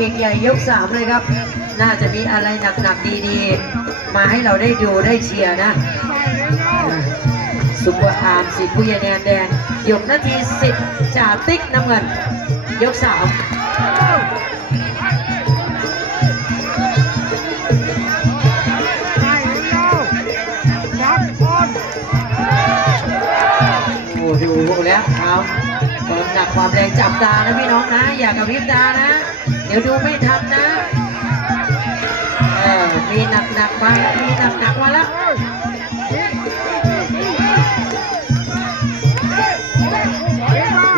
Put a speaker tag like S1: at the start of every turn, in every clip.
S1: เอกใหญ่ยกสามเลยครับ น่าจะมีอะไรหนักๆดีๆ มาให้เราได้ดูได้เชียร์นะ ซุปเปอร์อาร์มสิทธิ์ผู้ใหญ่แดนแดงยกนาทีสิบจ่าติ๊กน้ำเงิน ยกสามโอ้ดูแล้วเอาความหนักความแรงจับตานะพี่น้องนะ อย่ากระพริบตานะ ดี๋ยวดูไม่ทันนะเออมีหนักหนักๆมา มีหนักหนักๆมาแล้ว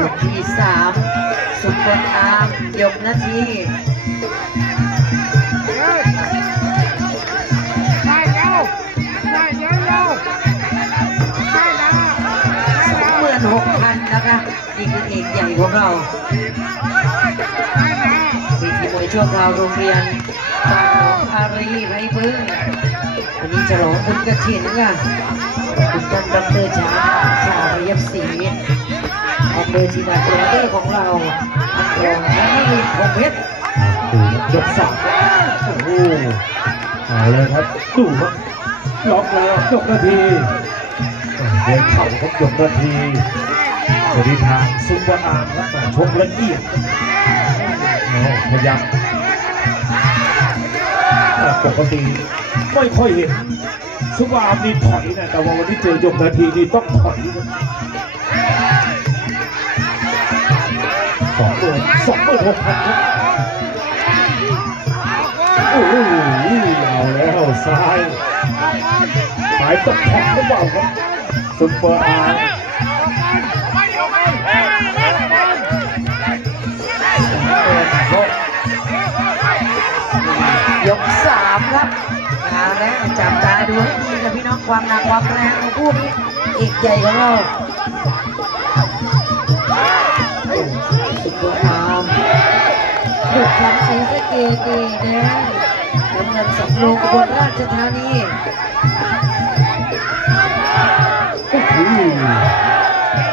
S1: ยกที่สามสุปเปอร์อาร์มยกนาทีสองหมื่นหกพันนะคะนี่คือเอกใหญ่ของเรามีทีมมวย ชั่วคราวโรงเรียนบ้านหนองอารีไรบึ้งวันนี้ฉลองบุญกระถินค่ะคุณท่านดรชาชาเรียบศรีอำเภอชีดาโปรเตอร์ของเราอันรองและไม่มีคงเพชร
S2: ยกสามโอ้โหเอาเลยครับดูครับล็อกแล้วยกนาทีเดินเข่าครับยกนาทีบริทางซุปเปอร์อาร์มครับชกละเอียด พยายามอะปกติไม่ค่อยเห็นซุปเปอร์อาร์มนี่ถอยนะแต่ว่าวันที่เจอยกนาทีนี่ต้องถอยสองหมื่นสองหมื่นหกพันโอ้โหเอาแล้วซ้ายสายตะแคงหรือเปล่าครับซุปเปอร์อาร์
S1: ความหนักความแรงของผู้นี้เอกใหญ่ของเราสุดยอดอาร์มหยุดคำสีสะเกตดีแดงน้ำเงินสำโรงอุบลราชธานี
S2: โอ้โห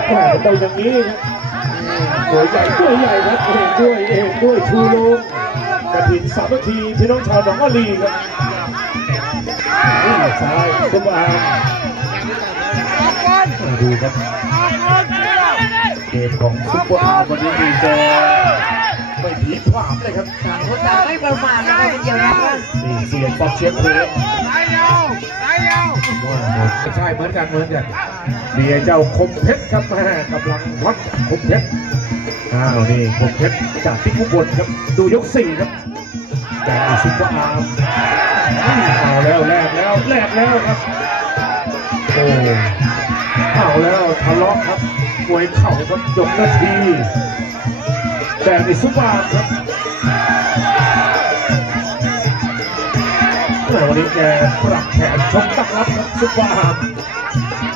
S2: แหม่เป็นอย่างนี้ครับตัวใหญ่ตัวใหญ่ครับเอกด้วยเอกด้วยชูโรงกระถิ่นสามัคคีพี่น้องชาวหนองอาลีครับนี่ ซุปเปอร์อาร์มาดูครับเกมของซุปเปอร์อาร์วันนี้มีเจะไม่ผีผามเลยครับ
S1: ต่างคนต่างไม่ประมาทนะครับเป็นเดียวกัน
S2: นี่เสียงปอกเชียงโคงใช่เหมือนกันเหมือนกันเบียเจ้าคมเพชรครับแม่กำลังวัดคมเพชรอ้าวนี่คมเพชรจากที่ผู้บนครับดูยกสี่ครับแต่ซุปเปอร์อาร์ เอาแล้วแลกแล้วแลกแล้วครับ โอ้เอาแล้วทะเลาะครับมวยเข่าครับยกนาทีแต่ในซุปเปอร์อาร์ครับวันนี้แกปรับแผนชกตั้งรับครับซุปเปอร์อาร์ม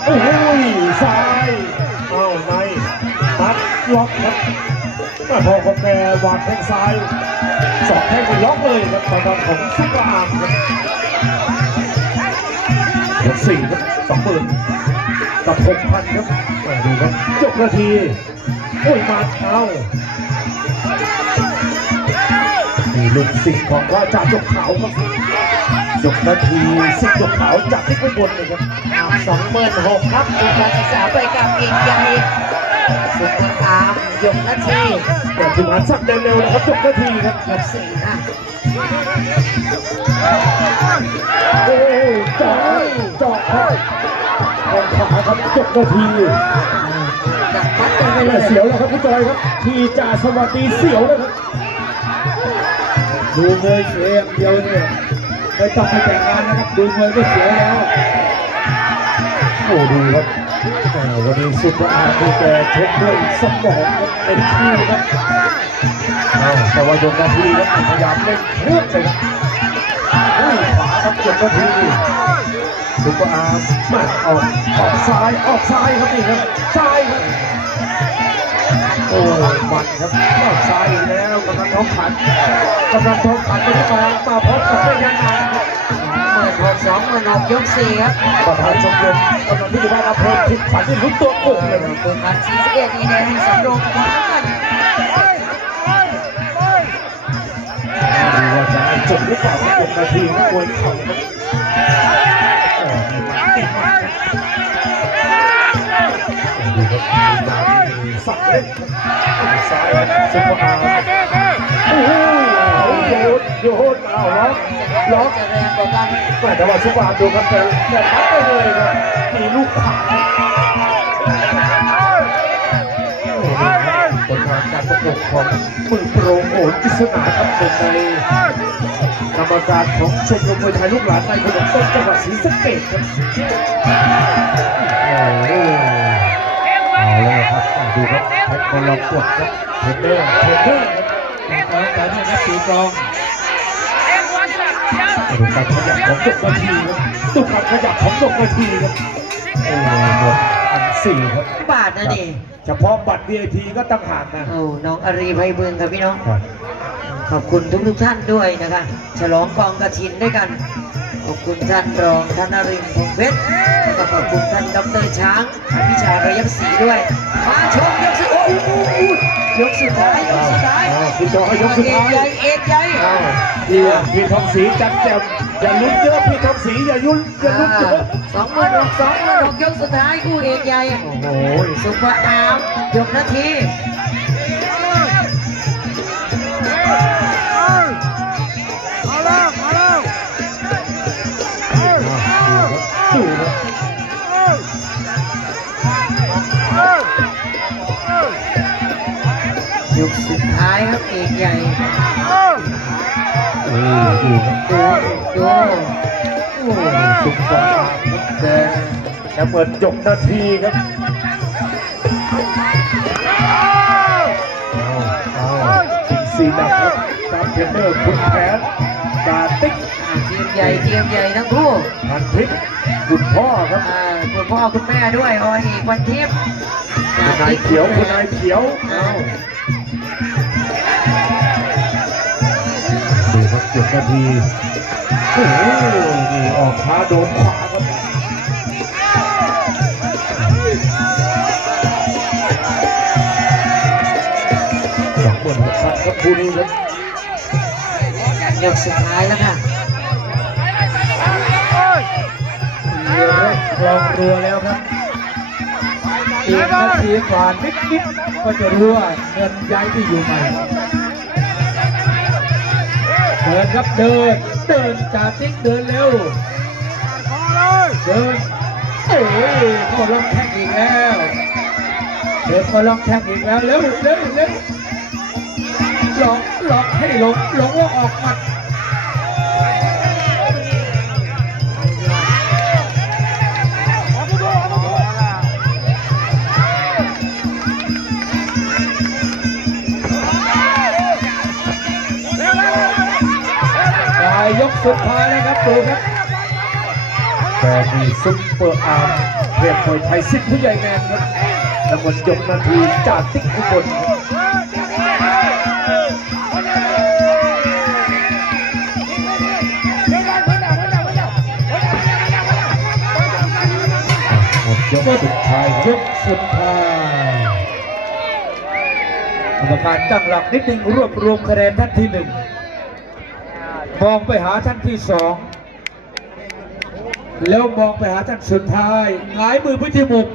S2: โอ้ยซ้าย เอาในมัดล็อกครับ พอของแกวางแข้งซ้ายสองแข้งไปล็อกเลยครับทางด้านของซุปเปอร์อาร์มครับยกสี่ครับสองหมื่นกับหกพันครับดูครับจบนาทีโอ้ยมาเอานี่ลูกศิษย์ของพระอาจารย์จกขาวครับยกนาทีสิบยกขาวจากที่ข้างบนเลยครับ
S1: สองหมื่นหกครับทุนการศึกษาไปกับเอกใหญ่ สุดยอดอาร์มยกนาที
S2: แต่ทีมงานสักเดินเร็วนะครับจบนาทีครับ
S1: ยกสี่นะ
S2: โอ้ยเจาะเจาะครับออกขวาครับจบนาที
S1: ดักพัดกันไปเลย
S2: เสียวแล้วครับพี่จอยครับ ทีจ่าสวัสดีเสียวแล้วครับ
S3: ดูมวยเสียอย่างเดียวเนี่ยไม่ต้องไปแต่งงานนะครับดูมวยก็เสียวแล้ว
S2: โอ้ดูครับวันนี้ซุปเปอร์อาร์มีแต่ชกด้วยสมองเป็นคู่ครับแต่ว่ายกนาทีครับพยายามเล่นเครื่องเลยครับขวาครับจบนาทีซุปเปอร์อาร์มาออกออกซ้ายออกซ้ายครับนี่ครับซ้ายครับโอ้มันครับออกซ้ายอีกแล้วกำลังท้องขันกำลังท้องขันไม่ได้มามาพร้อมกับไม่อนยันนา บ
S1: หมื่นหกสองหมื่นหกยกสี่ครับ
S2: ประธานชมรมกำลังพิจารณาเพิ่มทิศฝันที่ลุ้นตัวโก่งเลยครับ
S1: ทุนการสี่สิบเอ็ดนี่แดงสำโรงของน้ำเงิน
S2: จบหรือเปล่าครับนาทีครับมวยเข่าครับดูครับสับเล่นซ้ายซุปเปอร์อาร์ เอาล็อกล็อก
S1: จะแรงกว่ากัน
S2: แต่จังหวะซุปเปอร์อาร์ดูครับแต่แต่พัดไปเลยครับมีลูกขวาผลงานการประกบของมือโปรโอนกิษณาครับเป็นในกรรมการของชมรมมวยไทยลูกหลานในขนมต้นจังหวัดศรีสะเกษครับโอ้โหเอาเลยครับดูครับเพชรมรกตครับเทรนเนอร์เทรนเนอร์ครับ
S3: กองแต่เนี่ยครับตีกลอง
S2: ดูการขยับของตกนาทีครับดูการขยับของตกนาทีครับโอ้โหหมดอันสี่ครับ
S1: บาทนะดิ
S2: เฉพาะบัตร VIP ก็ตั้งหากนะ
S1: โอ้น้องอารีไพเบืองครับพี่น้อง
S2: ครับ
S1: ขอบคุณทุกทุกๆท่านด้วยนะคะ ฉลองกองกระถินด้วยกัน ขอบคุณท่านรองท่านนรินทร์พงเพชร ก็ขอบคุณท่านดรช้างพิชาระยับศรีด้วย มาชมยกสุดโอ้โหยกสุดท้ายยกสุดท้าย
S2: อ้าวพี่โจให้ยกสุด
S1: เอก
S2: ท้าย
S1: ใหญ่เอกใหญ่
S2: อ้าวพี่พี่ทองศรีจันแจ่มอย่าลุ้นเยอะพี่ทองศรีอย่ายุ่นอย่าลุ้นเยอะ
S1: สองหมื่นหกสองหมื่นหกยกสุดท้ายคู่เอกใหญ่
S2: โอ้โห
S1: ซุปเปอร์อาร์มยกนาที เอกใหญ่
S2: โอ้ดูครับ
S1: ดูดู
S2: โอ้สุดยอดแดงจะเปิดจบนาทีครับเอาเอาจิงซีดับครับตามเทรนเนอร์คุณแผนดาติ๊ก
S1: อ่าทีมใหญ่ทีมใหญ่ทั้งคู่
S2: พันทิพย์คุณพ่อครับ
S1: อ่าคุณพ่อคุณแม่ด้วยออยเอกวันทิพย์
S2: คุณนายเขียวคุณนายเขียวเอา ดูครับจบนาทีโอ้โหนี่ออกช้าโดนขวาครับสองหมื่นหกพันครับคู่นี้ครับ
S1: ยกสุดท้ายแล้วค่ะ
S3: เรือคลองรัวแล้วครับอีกนาทีกว่านิดๆก็จะรู้ว่าเงินย้ายที่อยู่ใหม่ เดินครับเดิน เดินจ่าติ๊กเดินเร็วเดินโอ้ยเข้าล็อกแท็กอีกแล้วเดินมาล็อกแท็กอีกแล้วเร็วเร็วเร็วล็อกล็อกให้ลงลงว่าออกหมัด ยยกสุดท้ายนะครับดูครับ
S2: แต่มีซุปเปอร์อาร์มเรียกมวยไทยซิกผู้ใหญ่แมนครับแล้วหมดจบนาทีจากติ๊กอุบลครับหมดยกสุดท้าย
S3: ย
S2: รับ
S3: กสุดท้ายกรรมการตั้งหลักนิดหนึ่งรวบรวมคะแนนท่านที่หนึ่ง มองไปหาท่านที่สองแล้วมองไปหาท่านสุดท้ายหงายมือพิที่มุก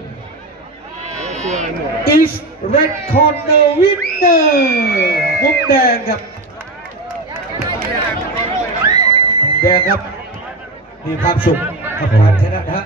S3: is red corner winner มุมแดงครับแดงครับ มีความสุขกับการชนะนะฮะ